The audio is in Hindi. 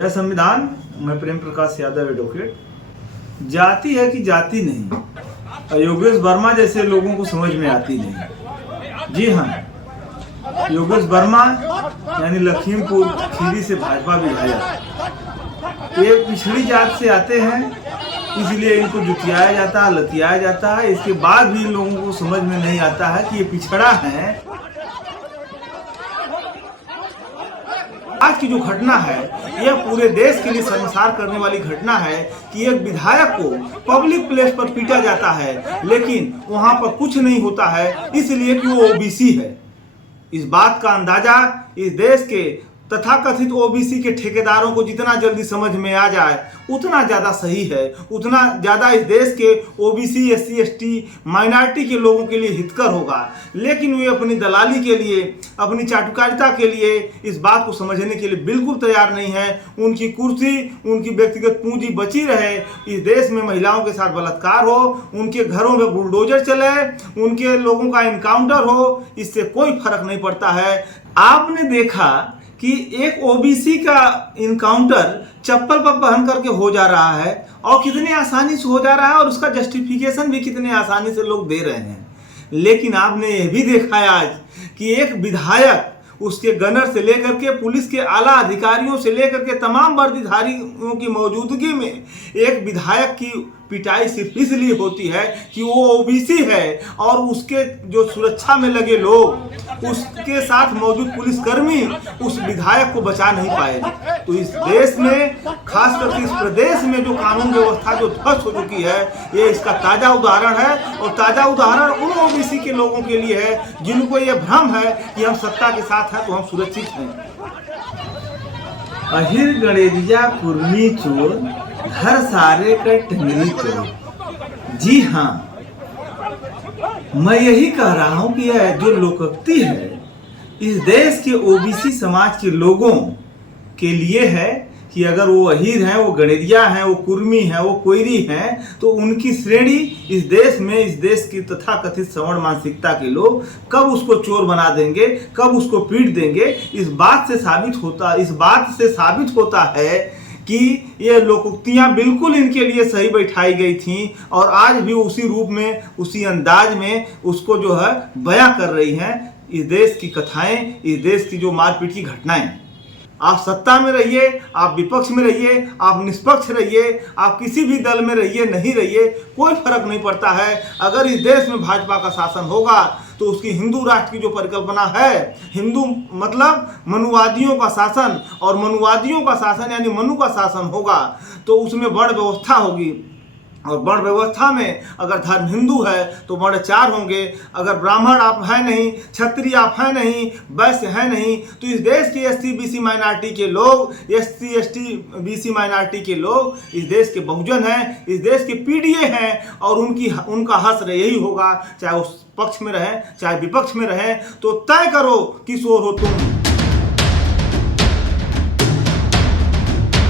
यह संविधान। मैं प्रेम प्रकाश यादव एडवोकेट। जाति है कि जाति नहीं, योगेश वर्मा जैसे लोगों को समझ में आती नहीं। जी हाँ, योगेश वर्मा यानी लखीमपुर खीरी से भाजपा विधायक, ये पिछड़ी जात से आते हैं, इसलिए इनको जुटियाया जाता है, लतियाया जाता है। इसके बाद भी लोगों को समझ में नहीं आता है कि ये पिछड़ा है। आज की जो घटना है यह पूरे देश के लिए शर्मसार करने वाली घटना है कि एक विधायक को पब्लिक प्लेस पर पीटा जाता है, लेकिन वहां पर कुछ नहीं होता है, इसलिए कि वो ओबीसी है। इस बात का अंदाजा इस देश के तथाकथित ओबीसी के ठेकेदारों को जितना जल्दी समझ में आ जाए उतना ज़्यादा सही है, उतना ज़्यादा इस देश के ओबीसी, एससी, एसटी, माइनॉरिटी के लोगों के लिए हितकर होगा। लेकिन वे अपनी दलाली के लिए, अपनी चाटुकारिता के लिए इस बात को समझने के लिए बिल्कुल तैयार नहीं है। उनकी कुर्सी, उनकी व्यक्तिगत पूंजी बची रहे, इस देश में महिलाओं के साथ बलात्कार हो, उनके घरों में बुलडोजर चले, उनके लोगों का इनकाउंटर हो, इससे कोई फर्क नहीं पड़ता है। आपने देखा कि एक ओबीसी का इनकाउंटर चप्पल पर पहन करके हो जा रहा है और कितने आसानी से हो जा रहा है, और उसका जस्टिफिकेशन भी कितने आसानी से लोग दे रहे हैं। लेकिन आपने यह भी देखा है आज कि एक विधायक, उसके गनर से लेकर के पुलिस के आला अधिकारियों से लेकर के तमाम वर्दीधारियों की मौजूदगी में एक विधायक की पिटाई सिर्फ इसलिए होती है कि वो ओबीसी है, और उसके जो सुरक्षा में लगे लोग, उसके साथ मौजूद पुलिसकर्मी उस विधायक को बचा नहीं पाए। तो इस देश में, खास करके इस प्रदेश में जो कानून व्यवस्था जो ध्वस्त हो चुकी है, ये इसका ताजा उदाहरण है। और ताजा उदाहरण उन ओबीसी के लोगों के लिए है जिनको ये भ्रम है कि हम सत्ता के साथ हैं तो हम सुरक्षित हैं। अहिर गणेरिया कुर्मी चोर, घर सारे कर टंगरी तोड़। जी हाँ, मैं यही कह रहा हूं कि यह जो लोकोक्ति है इस देश के ओबीसी समाज के लोगों के लिए है कि अगर वो अहीर हैं, वो गणेरिया हैं, वो कुर्मी हैं, वो कोयरी हैं, तो उनकी श्रेणी इस देश में, इस देश की तथाकथित सवर्ण मानसिकता के लोग कब उसको चोर बना देंगे, कब उसको पीट देंगे, इस बात से साबित होता है कि ये लोकोक्तियाँ बिल्कुल इनके लिए सही बैठाई गई थीं, और आज भी उसी रूप में, उसी अंदाज में उसको जो है बयां कर रही हैं इस देश की कथाएं, इस देश की जो मारपीट की घटनाएं। आप सत्ता में रहिए, आप विपक्ष में रहिए, आप निष्पक्ष रहिए, आप किसी भी दल में रहिए, नहीं रहिए, कोई फर्क नहीं पड़ता है। अगर इस देश में भाजपा का शासन होगा तो उसकी हिंदू राष्ट्र की जो परिकल्पना है, हिंदू मतलब मनुवादियों का शासन, और मनुवादियों का शासन यानी मनु का शासन होगा, तो उसमें वर्ण व्यवस्था होगी। और वर्ण व्यवस्था में अगर धर्म हिंदू है तो वर्ण 4 होंगे। अगर ब्राह्मण आप हैं नहीं, क्षत्रिय आप हैं नहीं, वैश्य है नहीं, तो इस देश के एससी बीसी माइनॉरिटी के लोग, एससी एसटी बीसी माइनॉरिटी के लोग इस देश के बहुजन हैं, इस देश के पीडीए हैं, और उनका हश्र यही होगा, चाहे उस पक्ष में रहें चाहे विपक्ष में रहें। तो तय करो किस ओर हो तुम।